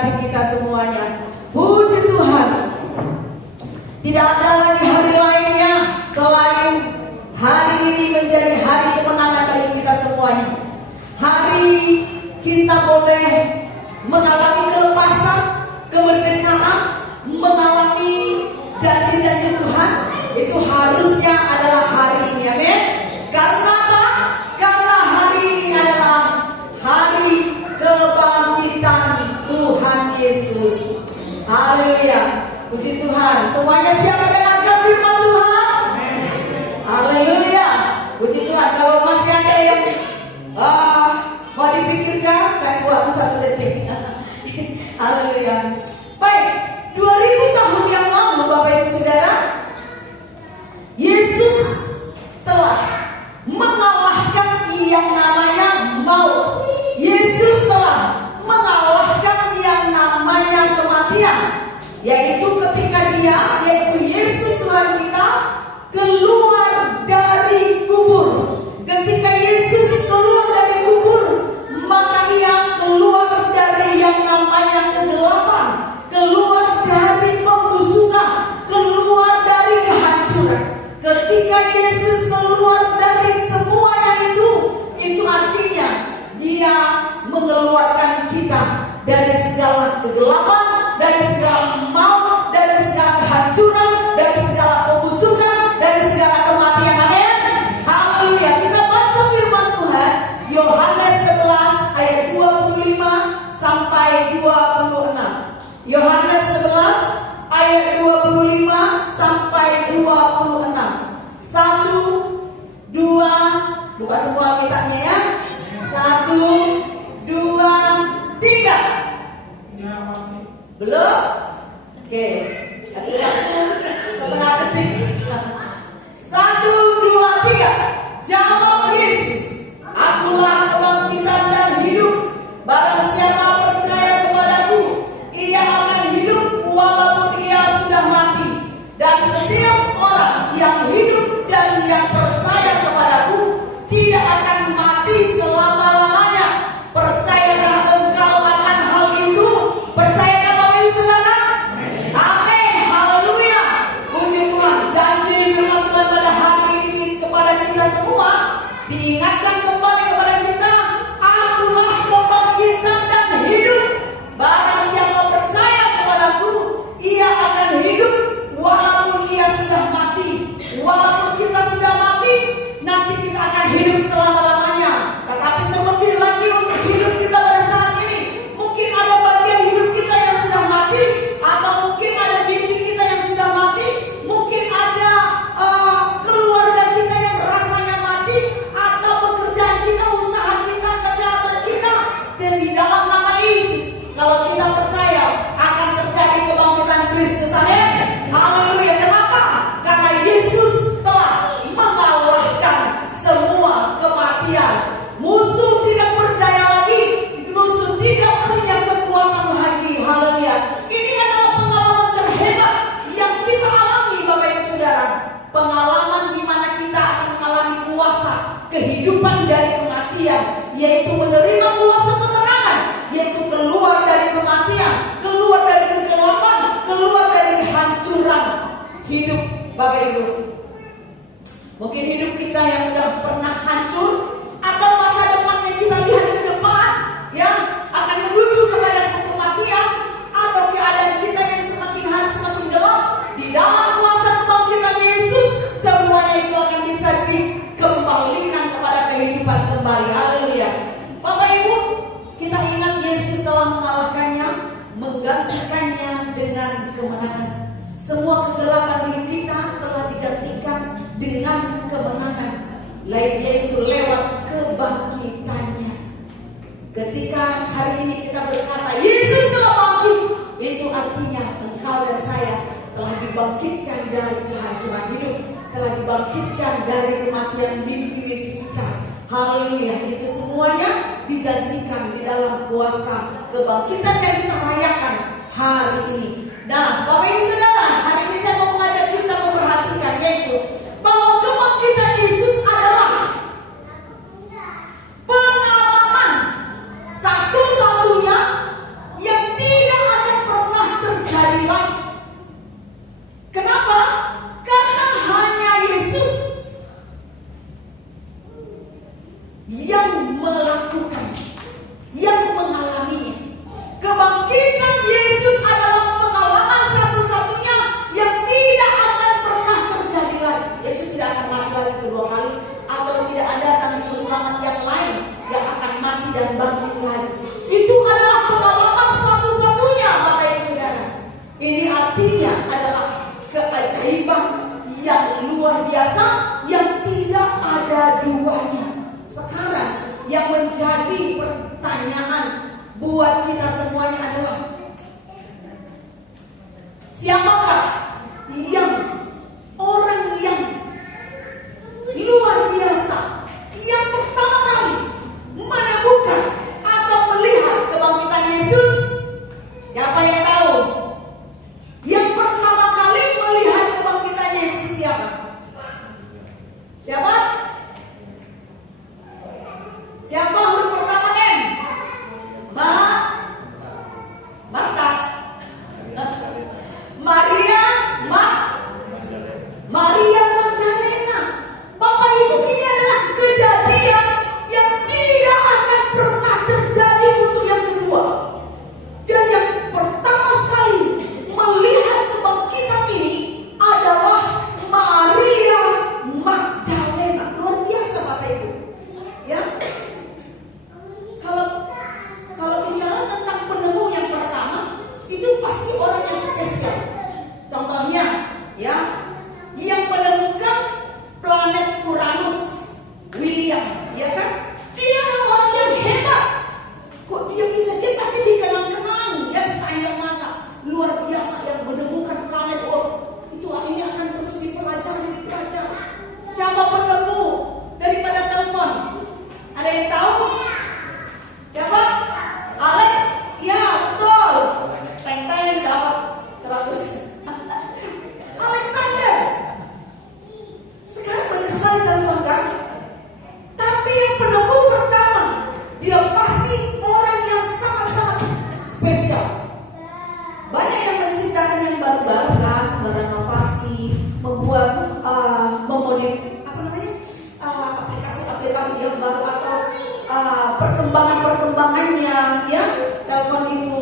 memberkati kita semuanya. Puji Tuhan. Tidak ada lagi hari lainnya selain hari ini menjadi hari kemenangan bagi kita semuanya. Hari kita boleh mengalami kelepasan, kemerdekaan, mengalami janji-janji Tuhan. Itu harusnya adalah hari ini, amin. Karena apa? Karena hari ini adalah hari kebangkitan Tuhan Yesus. Haleluya. Puji Tuhan. Semuanya siap mendengarkan firman Tuhan? Haleluya. Puji Tuhan. Kalau masih ada yang mau dipikirkan, kasih waktu 1 detik. Haleluya. Baik, 2000 tahun yang lalu Bapak Ibu Saudara, Yesus telah mengalahkan yang namanya maut. Yesus telah mengalahkan yang namanya kematian, yaitu ketika yaitu Yesus Tuhan kita keluar dari kubur. Ketika Yesus keluar dari kubur, maka ia keluar dari yang namanya kegelapan, keluar dari pembusukan, keluar dari kehancuran. Ketika Yesus keluar dari semuanya itu artinya dia mengeluarkan kita dari segala kegelapan, dari segala maut, dari segala kehancuran, dari segala pembusukan, dari segala kematian. Amin. Haleluya. Kita baca firman Tuhan Yohanes 11 ayat 25 sampai 26. Yohanes 11 ayat 25 sampai 26. 1, 2, buka semua kitabnya ya. 1, 2, 3. Belum? Oke. Kasih waktu setengah detik. 1, 2, 3. Jawab Yesus, akulah kebangkitan dan hidup. Barang siapa percaya kepadaku, ia akan hidup walaupun ia sudah mati. Dan setiap orang yang hidup dan yang percaya kepadaku tidak akan mati selama-lamanya. Percayakah engkau akan hal itu? Percayakah Bapak Ibu Saudara? Amin. Haleluya. Puji Tuhan. Janji firman Tuhan pada hari ini kepada kita semua diingatkan kembali kepada kita, akulah kebangkitan dan hidup. Barang siapa percaya kepadaku, ia akan hidup walaupun ia sudah mati. Walaupun kita sudah mati, nanti kita akan hidup selama-lamanya. Tetapi terlebih lagi untuk hidup kita pada saat ini, mungkin ada bagian hidup kita yang sudah mati, atau mungkin ada mimpi kita yang sudah mati, mungkin ada keluarga kita yang rasanya mati, atau pekerjaan kita, usaha kita, kesehatan kita. Dan di dalam nama Yesus, kalau kita percaya, akan terjadi kebangkitan Kristus. Amin. Haleluya. Kenapa? Karena Yesus telah mengalahkan semua kematian. Musuh tidak berdaya lagi, musuh tidak punya kekuatan lagi. Haleluya. Ini adalah pengalaman terhebat yang kita alami Bapak Ibu Saudara. Pengalaman di mana kita akan mengalami kuasa kehidupan dari kematian, yaitu menerima kuasa kemenangan, yaitu keluar dari kematian, keluar dari kegelapan, keluar dari kehancuran hidup. Bapak Ibu, mungkin hidup kita yang sudah pernah hancur, atau masa depan yang kita lihat ke depan yang akan menuju kepada kematian, atau keadaan kita yang semakin hari semakin gelap, di dalam kuasa kebangkitan Yesus, semuanya itu akan bisa dikembalikan kepada kehidupan kembali. Haleluya. Bapak Ibu, kita ingat Yesus telah mengalahkannya, menggantikannya dengan kemenangan. Semua kegelapan hidup kita telah digantikan dengan kemenangan, yaitu lewat kebangkitannya. Ketika hari ini kita berkata Yesus telah bangkit, itu artinya engkau dan saya telah dibangkitkan dari kehancuran hidup, telah dibangkitkan dari kematian mimpi-mimpi kita. Haleluya. Itu semuanya dijanjikan di dalam kuasa kebangkitan yang kita rayakan hari ini. Nah, Bapak Ibu Saudara, hari ini saya mau mengajak kita memperhatikan, yaitu bahwa kebangkitan Yesus adalah pengalaman satu-satunya yang tidak biasa yang tidak ada duanya. Sekarang yang menjadi pertanyaan buat kita semuanya adalah, siapakah yang orang yang luar biasa yang pertama kali menemukan atau melihat kebangkitan Yesus? Siapa yang tahu? Yang pertama kali melihat kebangkitan Yesus siapa? Siapa? Siapa huruf pertama M? Marta. Maria Magdalena. Bapak Ibu, ini adalah kejadian yang tidak akan pernah terjadi untuk yang kedua. Dan yang pertama sekali melihat kebangkitan ini adalah Maria Magdalena. Luar biasa Bapak Ibu. Ya. Kalau bicara tentang penemu yang pertama, itu pasti orang yang spesial. Contohnya, ya, yang menemukan planet Uranus, William, ya kan? Dia adalah orang yang hebat. Kok dia pasti dikenang-kenang ya sepanjang masa. Luar biasa yang menemukan planet. Itu ini akan terus dipelajari. Siapa penemu daripada telepon? Ada yang tahu? Siapa? Alex? Ya, betul. Teng dapat 100. Alexander. Sekarang banyak sekali telepon kan? Tapi yang penemu pertama, dia pasti orang yang sangat-sangat spesial. Banyak yang menciptakan yang baru-baru kan, berinovasi, membuat aplikasi yang baru atau perkembangannya, ya, telepon itu.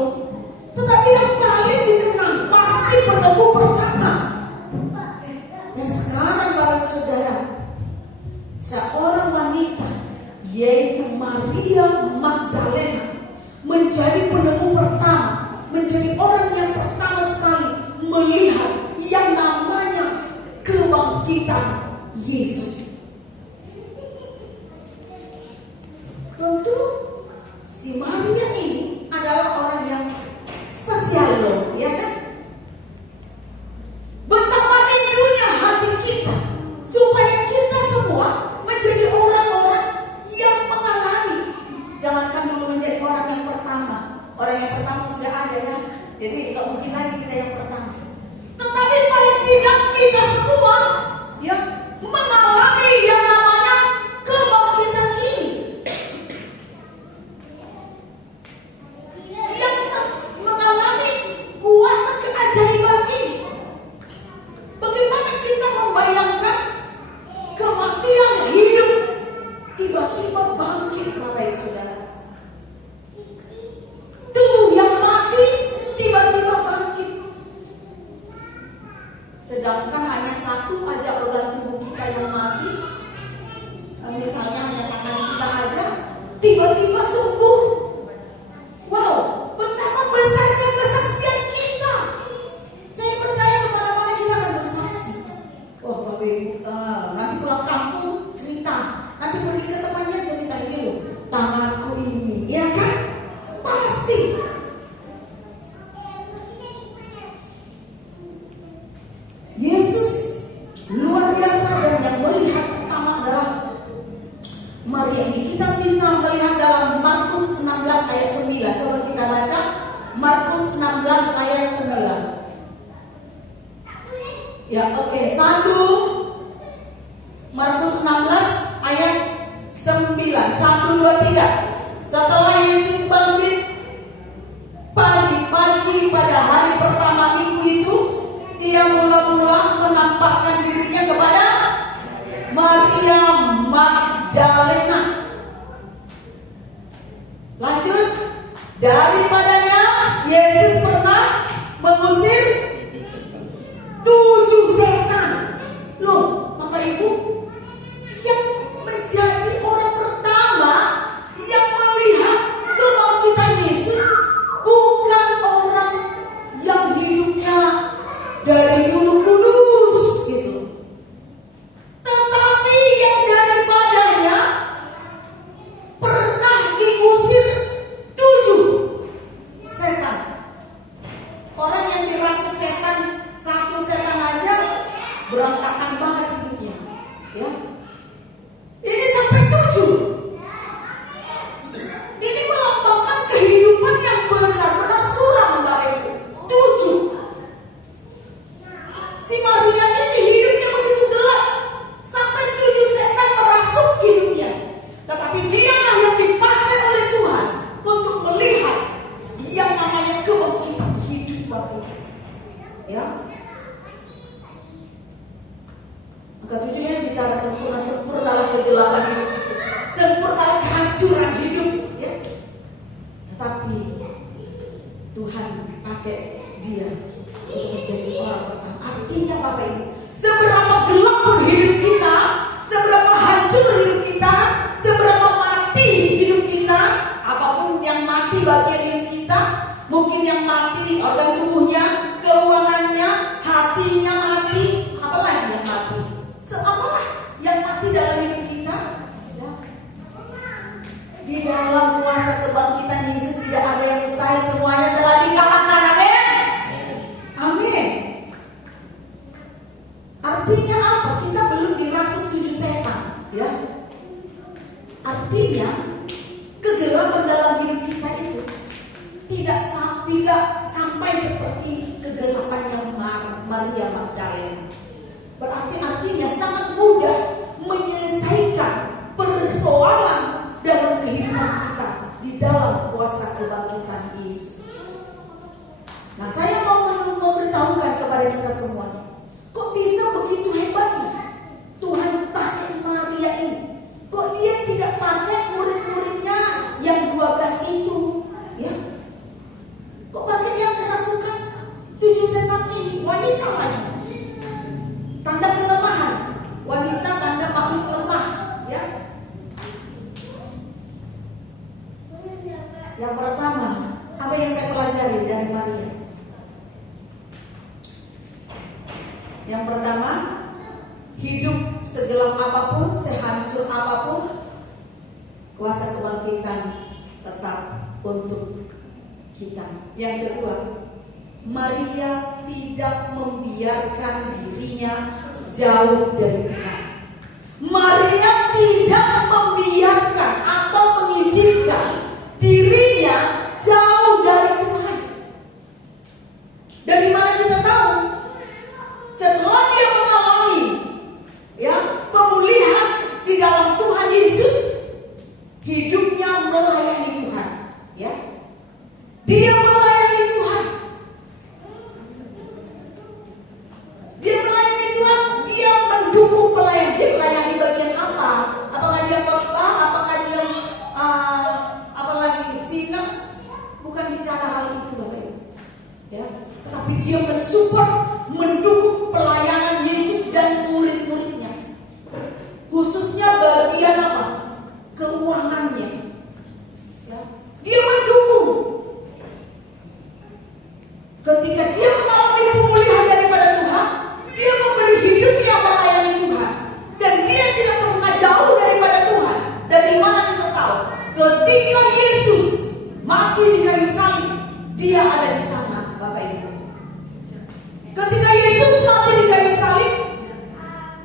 Tetapi yang paling dikenal pasti penemu pertama. Dan sekarang Bapak Saudara, seorang wanita yaitu Maria Magdalena menjadi penemu pertama, menjadi orang yang pertama sekali melihat yang namanya kebangkitan Yesus. Tentu si Maria ini adalah orang yang spesial loh, ya kan? Betapa rindunya hati kita supaya kita semua menjadi orang-orang yang mengalami. Jangankan dulu menjadi orang yang pertama. Orang yang pertama sudah ada ya, jadi tidak mungkin lagi kita yang pertama. Tetapi paling tidak kita semua yang mengalami yang namanya kebangkitan ini, yang mengalami kuasa keajaiban ini. Bagaimana kita membayangkan kematian hidup tiba-tiba bangkit, Bapak Ibu Saudara? Tubuh yang mati tiba-tiba bangkit. Sedangkan hanya satu aja organ tubuh kita yang mati, misalnya hanya tangan kita aja, tiba-tiba sembuh. Wow, betapa besarnya kesaksian kita. Saya percaya kemana-mana kita akan bersaksi. Wah Bapak Ibu, nanti pulang kampung cerita, nanti pergi ke temannya cerita ini loh, tanganku ini, ya kan? Pasti. Yesus luar biasa, dan yang melihat pertama adalah Maria ini. Kita bisa melihat dalam Markus 16 ayat 9. Coba kita baca Markus 16 ayat 9. Ya, oke. 1 Markus 16 ayat 9. 1, 2, 3. Setelah Yesus bangkit pagi-pagi pada hari pertama minggu itu, ia mula-mula menampakkan dirinya kepada Maria Magdalena. Lanjut, daripadanya Yesus pernah mengusir 7 setan. Loh, Bapak Ibu, yang menjadi orang pertama yang melihat kebangkitan Yesus bukan orang yang hidupnya dari dulu kudus gitu. seperti itu. Ya. Angka 7-nya bicara sempurna, sempurnalah kegelapan hidup, sempurnalah kehancuran hidup, ya. Tetapi Tuhan pakai dia untuk menjadi orang pertama. Artinya Bapak Ibu, seberapa gelap pun hidup kita, seberapa hancur hidup kita, seberapa mati hidup kita, apapun yang mati bagian hidup kita, mungkin yang mati organ tubuhnya, keuangannya, hatinya mati, apalagi yang mati. Apalah yang mati dalam hidup kita, ya. Di dalam kuasa kebangkitan Yesus tidak ada yang mustahil, semuanya telah dikalahkan. Amin. Amin. Artinya apa? Kita belum dirasuk 7 setan, ya. Artinya kegelapan dalam hidup kita itu tidak sampai seperti kegelapannya Maria Magdalena. Berarti artinya sangat mudah menyelesaikan persoalan dalam kehidupan kita di dalam kuasa kebangkitan Yesus. Nah, saya mau memberitahukan kepada kita semua, kok bisa begitu hebatnya Tuhan pakai Maria ini? Kok dia tidak pakai murid-muridnya yang 12 itu, ya? Kok pakai yang kerasukan 7 setan ini, wanita lagi? Tanda kelemahan, wanita tanda makhluk lemah, ya. Yang pertama, apa yang saya pelajari dari Maria? Yang pertama, hidup segelap apapun, sehancur apapun, kuasa kebangkitan tetap untuk kita. Yang kedua, Maria tidak membiarkan dirinya jauh dari Tuhan. Maria tidak membiarkan atau mengizinkan dirinya jauh dari Tuhan. Dari mana kita tahu? Setelah dia mengalami, ya, pemulihan di dalam Tuhan Yesus, hidupnya melayani Tuhan, ya. Dia melayani Tuhan. Dia melayani Tuhan, dia mendukung pelayan. Dia melayani bagian apa? Apakah dia khotbah? Apakah dia apalagi singa? Bukan bicara hal itu, Bapak Ibu. Ya, tetapi dia mensupport, mendukung pelayanan Yesus dan murid-muridnya. Khususnya bagian apa? Keuangannya. Ya, dia mendukung. Ketika dia mengalami pemulihan daripada Tuhan, dia memberi hidupnya melayani Tuhan, dan dia tidak pernah jauh daripada Tuhan. Dari mana kita tahu? Ketika Yesus mati di kayu salib, dia ada di sana, Bapak Ibu. Ketika Yesus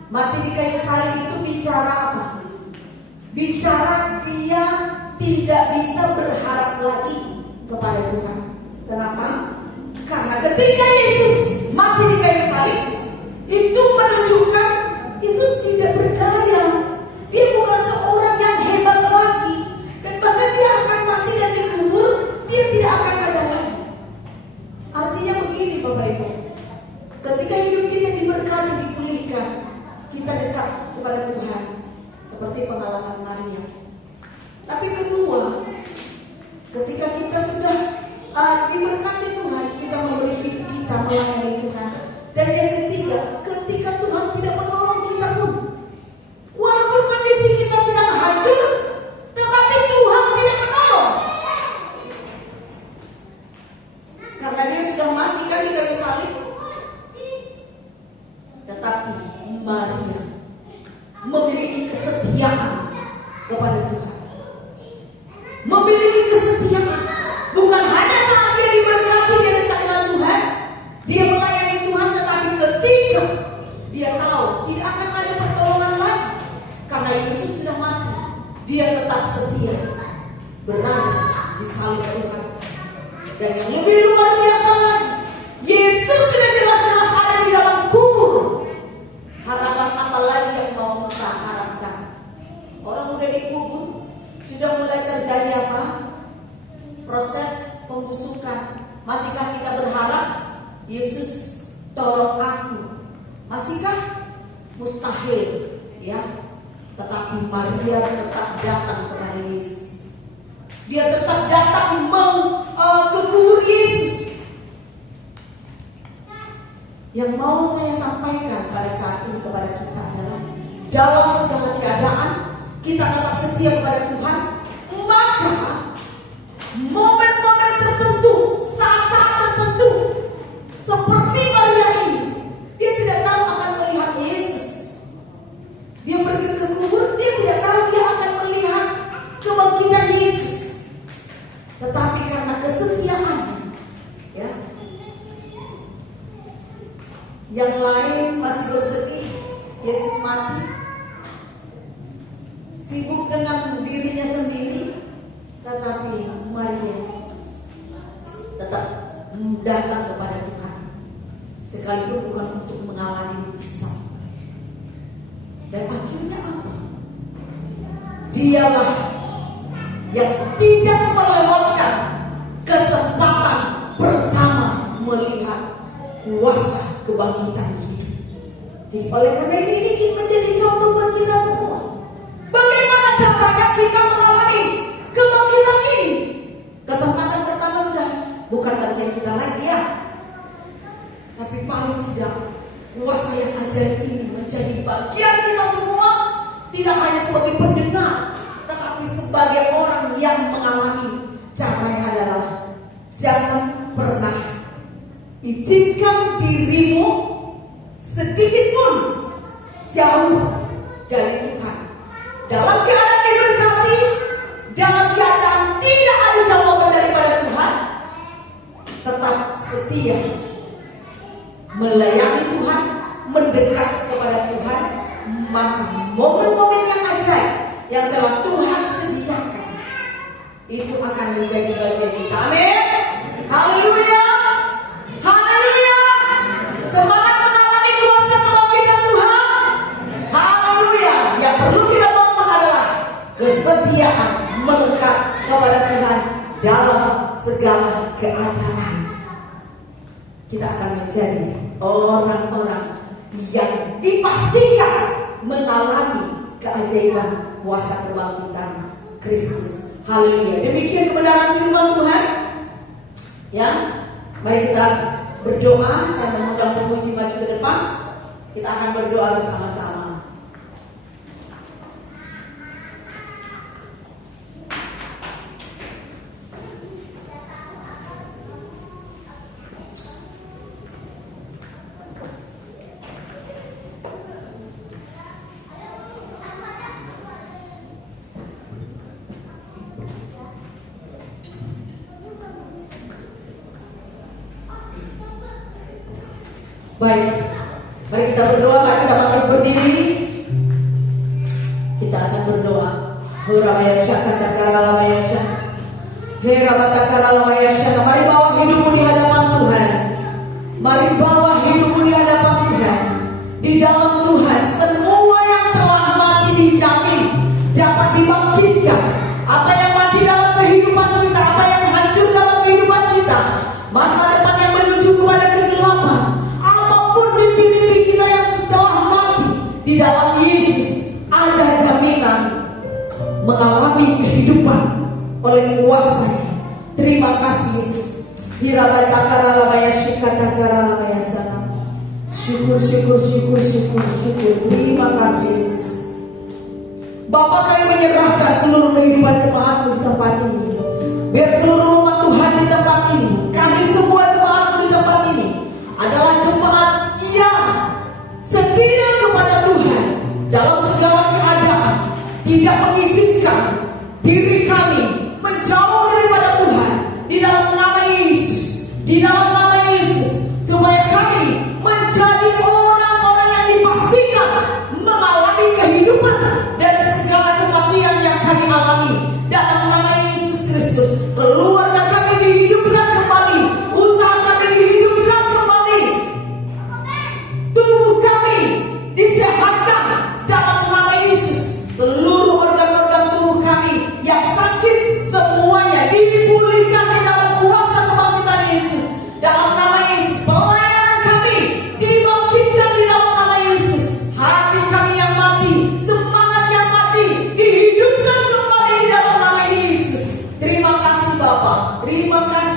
mati di kayu salib itu bicara apa? Bicara dia tidak bisa berharap lagi kepada Tuhan. Kenapa? Karena ketika Yesus mati di kayu salib, itu menunjukkan Yesus tidak berdaya. Dia bukan seorang yang hebat lagi, dan bahkan dia akan mati dan dikubur, dia tidak akan ada lagi. Artinya begini, Bapak Ibu, ketika hidup kita diberkati, dipulihkan, kita dekat kepada Tuhan seperti pengalaman Maria. Tapi kedua, ketika kita sudah diberkati Tuhan, kita memberi hidup kita melayani Tuhan. Dan yang ketiga, ketika Tuhan tidak menolong kita pun, walaupun kondisi kita sedang hancur, tetapi Tuhan tidak menolong. Karena dia sudah mati kan di kayu salib. Tetapi Maria memiliki kesetiaan kepada Tuhan. Memiliki kesetiaan. Bukan hanya saat dia diberkati, dia dekat dengan Tuhan, dia melayani Tuhan, tetapi ketika dia tahu tidak akan ada pertolongan lagi karena Yesus sudah mati, dia tetap setia berada di salib Tuhan. Dan yang lebih luar biasa lagi, Yesus sudah jelas-jelas ada di dalam kubur. Harapan apa lagi yang mau kita harapkan? Orang udah dikubur, sudah mulai terjadi apa? Proses pembusukan, Masihkah kita berharap Yesus tolong aku? Masihkah? Mustahil, ya. Tetapi Maria tetap datang kepada Yesus. Dia tetap datang ke kubur Yesus. Yang mau saya sampaikan pada saat ini kepada kita adalah dalam segala keadaan kita tetap setia kepada Tuhan. Maka momen-momen tertentu, saat-saat tertentu, seperti Maria ini, dia tidak tahu akan melihat Yesus. Dia pergi ke kubur, dia tidak tahu dia akan melihat kebangkitan Yesus. Tetapi karena kesetiaannya, ya, yang lain masih bersedih Yesus mati, sibuk dengan dirinya sendiri, tetapi Maria tetap datang kepada Tuhan, sekalipun bukan untuk mengalami mujizat. Dan akhirnya apa? Dialah yang tidak melewatkan kesempatan pertama melihat kuasa kebangkitan hidup. Jadi oleh karena ini menjadi contoh buat kita semua. Bagaimana caranya kita mengalami kebangkitan ini? Kesempatan pertama sudah bukan bagian kita lagi, ya. Tapi paling tidak kuasa yang ajaib ini menjadi bagian kita semua, tidak hanya sebagai pendengar, tetapi sebagai orang yang mengalami. Caranya adalah jangan pernah izinkan dirimu sedikit pun jauh dari Tuhan. Dalam keadaan diberkati, dalam keadaan tidak ada jawaban daripada Tuhan, tetap setia melayani Tuhan, mendekat kepada Tuhan. Maka momen-momen yang ajaib yang telah Tuhan sediakan itu akan menjadi bagian kita. Amin. Haleluya. Haleluya. Semangat mengalami kuasa kebangkitan Tuhan. Haleluya. Yang perlu kita bangun adalah kesetiaan melekat kepada Tuhan dalam segala keadaan. Kita akan menjadi orang-orang yang dipastikan mengalami keajaiban kuasa kebangkitan Kristus. Haleluya. Demikian kebenaran firman Tuhan. Ya, mari kita berdoa. Saya mengundang pemuji maju ke depan. Kita akan berdoa bersama-sama. Baik, mari kita berdoa. Mari kita bangkit berdiri. Kita akan berdoa. Mari bawa hidupmu di hadapan Tuhan. Mari bawa hidupmu di hadapan Tuhan. Di dalam Tuhan semua yang telah mati dijamin dapat dibangkitkan. Apa yang mati dalam kehidupan kita, apa yang hancur dalam kehidupan kita, masa depan yang menuju kepada kegelapan, mimpi-mimpi kita yang telah mati, di dalam Yesus ada jaminan mengalami kehidupan oleh kuasa-Nya. Terima kasih Yesus. Syukur. Terima kasih Yesus. Bapa, kami menyerahkan seluruh kehidupan jemaat-Mu di tempat ini. Biar seluruh umat Tuhan di tempat ini, kami semua jemaat-Mu di tempat ini adalah jemaat yang setia kepada Tuhan dalam segala keadaan, tidak mengizinkan diri kami menjauh daripada Tuhan. Di dalam nama Yesus, di dalam nama Yesus, supaya kami menjadi orang-orang yang dipastikan mengalami kehidupan dari segala kematian yang kami alami. Dalam nama Yesus Kristus, keluarga kami dihidupkan kembali, usaha kami dihidupkan kembali, tubuh kami disehatkan dalam nama Yesus. Seluruh organ-organ tubuh kami yang sakit semuanya dipulihkan di dalam kuasa kebangkitan Yesus.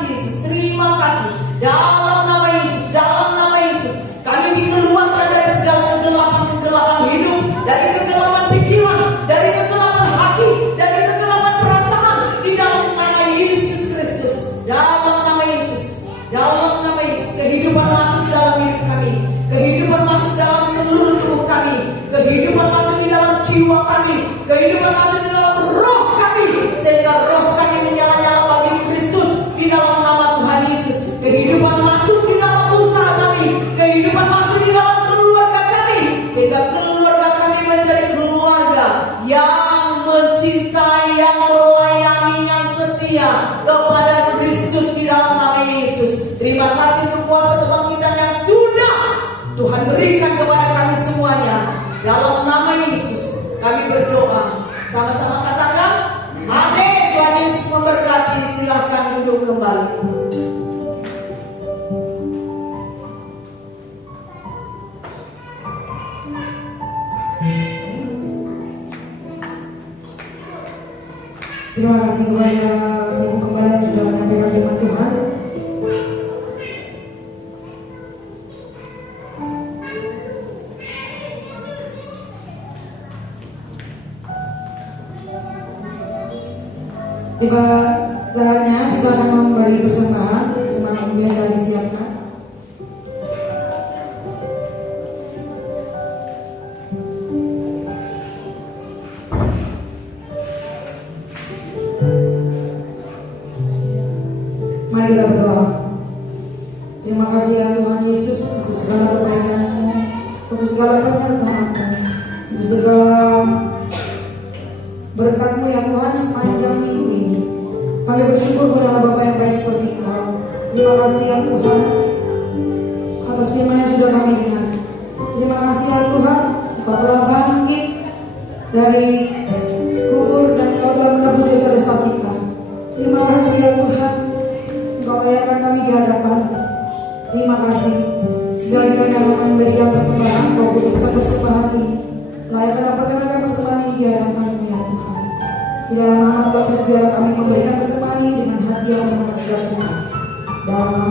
Yesus, terima kasih. Dalam nama Yesus, dalam nama Yesus, kami dikeluarkan dari segala kegelapan hidup, dari kegelapan pikiran, dari kegelapan hati, dari kegelapan perasaan, di dalam nama Yesus Kristus. Dalam nama Yesus, dalam nama Yesus, kehidupan masuk dalam hidup kami, kehidupan masuk dalam seluruh tubuh kami, kehidupan masuk di dalam jiwa kami, kehidupan masuk di dalam roh kami, sehingga roh kami menyala-nyala bagi Kristus di dalam nama Tuhan Yesus. Kehidupan masuk di dalam usaha kami, kehidupan masuk di dalam keluarga kami, sehingga keluarga kami menjadi keluarga yang mencintai, yang melayani, yang setia kepada Kristus di dalam nama Yesus. Terima kasih untuk kuasa kebangkitan yang sudah Tuhan berikan kepada kami semuanya. Dalam nama Yesus kami berdoa. Sama-sama katakan amin. Tuhan Yesus memberkati. Silakan duduk kembali. Terima kasih kepada Ibu Gembala yang sudah menyampaikan firman Tuhan. Tiba saatnya kita akan memberi persembahan yang biasa disiapkan. Mari kita berdoa. Terima kasih ya Tuhan Yesus untuk segala kebaikan-Mu, untuk segala penyertaan-Mu, untuk segala berkat-Mu ya Tuhan sepanjang minggu ini. Kami bersyukur kepada Bapa yang baik seperti Kau. Terima kasih ya Tuhan atas firman yang sudah kami dengar. Terima kasih ya Tuhan, Kau telah bangkit dari kubur dan Kau telah menebus dosa-dosa kita. Terima kasih ya Tuhan, Kau layakan kami di hadapan. Terima kasih. Segala kita akan memberikan persembahan, Kau putuskan persembahan ini. Layakan apa persembahan ini di hadapan-Mu ya Tuhan. Di dalam nama Tuhan Yesus kami memberikan persembahan ini dengan hati yang sangat sukacita. Dalam